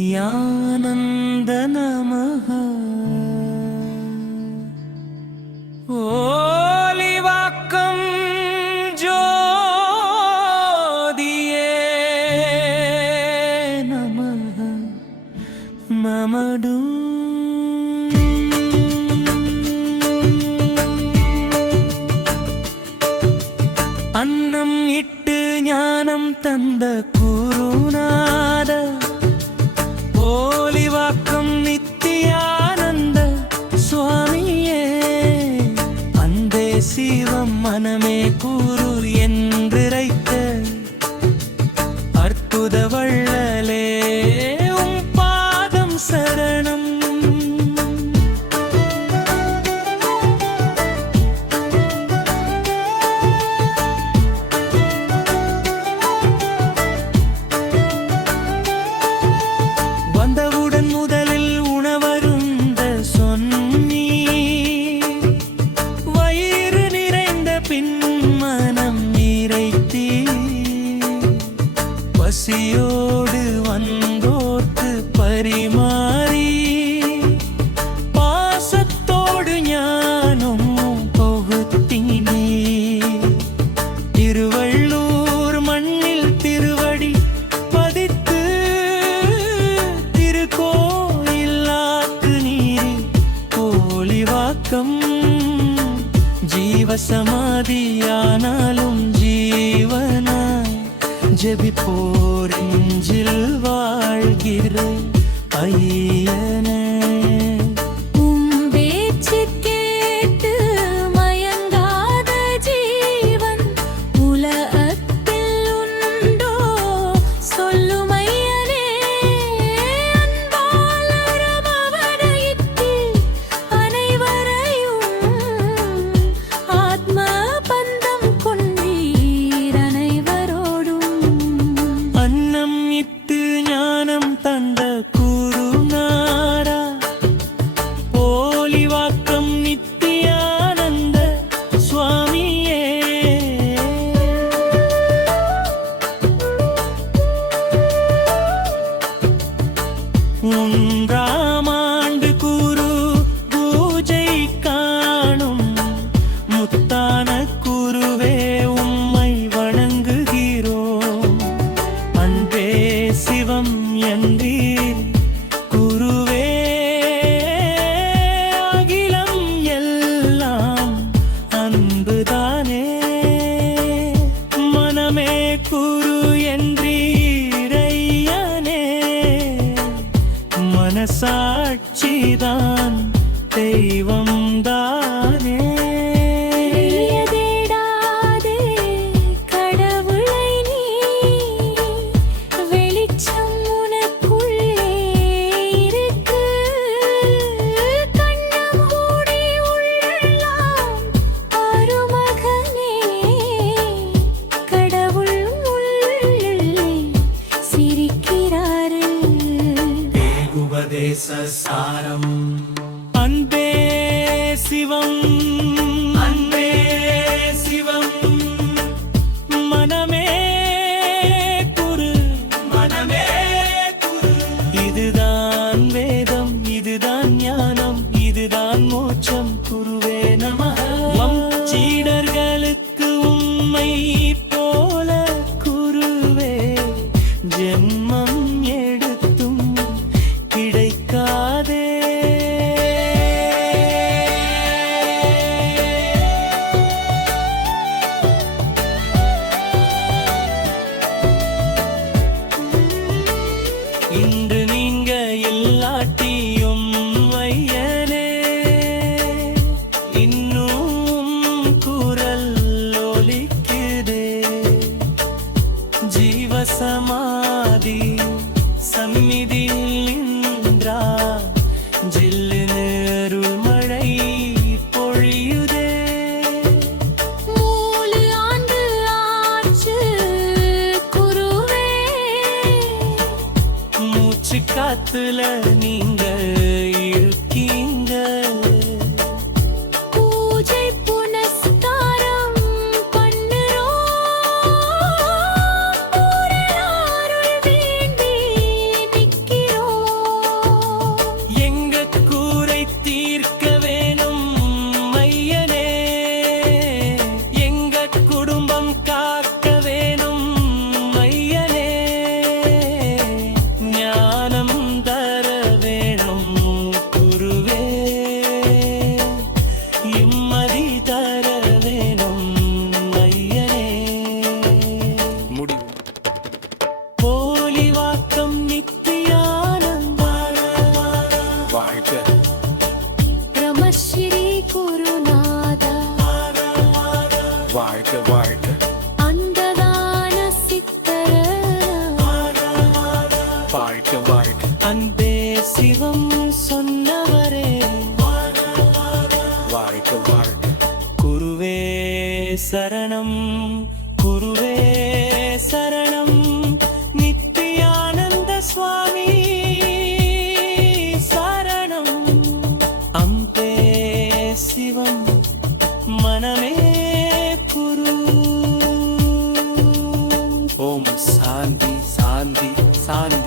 नित्यानन्द नमः। ओलिवाक्कं ज्योतिये नमः। ममडू अन्नम इट्टु ज्ञानम तंद गुरुनाद ओलिवाक्कम नित्यानंद स्वामिये अंदे शिवम मनमे கூறு என்றுரைத்த அற்புத வள்ளலே உம் பாதம் சரணம். பசியோடு வந்தோர்க்கு பரிமாறி பாசத்தோடு ஞானம் தொகுத்தினே. திருவள்ளூர் மண்ணில் திருவடி பதித்து திருக்கோயிலாக்கு நீரி ஓலிவாக்கம் ஜீவசமாதியானாலும் ஜீவனாய் ஜெபிப்போர் நெஞ்சில் வாழ்கிற ஐயனே. ஒன்றாம் ஆண்டு குரு பூஜை காணும் முத்தான குருவே உம்மை வணங்குகிறோம். அன்பே சிவம் என்றீர் குருவே அகிலம் எல்லாம் அன்புதானே. மனமே குரு என்றீரையனே மனசாட்சிதான் தெய்வம் தானே. கடவுளை நீ வெளிச்சம் உனக்குள்ளே இருக்கு. கண்ணம் மூடி உள்ளெல்லாம் அருமகனே கடவுள் உள்ளே சிரிக்கிறாரு. உபதேச சாரம் அன்பே சிவம் அன்பே சிவம் மனமே குரு மனமே குரு. இதுதான் வேதம் இதுதான் ஞானம் இதுதான் மோட்சம் குருவே நமः. சீடர்களுக்கு உம்மை போல குருவே ஜென்மம் எடுத்தும் கிடைக்காதே. இன்று நீங்க இல்லாட்டியும் ஐயனே இன்னும் குரல் ஒலிக்குதே. ஜீவசமாதி சந்நிதியில் நின்றா ஜில்லுன்னு அருள்மழை பொழியுதே. 3 ஆண்டு ஆச்சு குருவே மூச்சு காத்துல நீங்க இருக்கீங்க. பூஜை புனஸ்காரம் பண்ணுறோம். பூரண அருள் வேண்டி நிற்கிறோம். சிவம் சொன்னவரே வாழ்க வாழ்க. குருவே சரணம், குருவே சரணம், நித்யானந்த சுவாமி சரணம். அம்பே சிவம் மனமே குரு. ஓம் சாந்தி சாந்தி சாந்தி.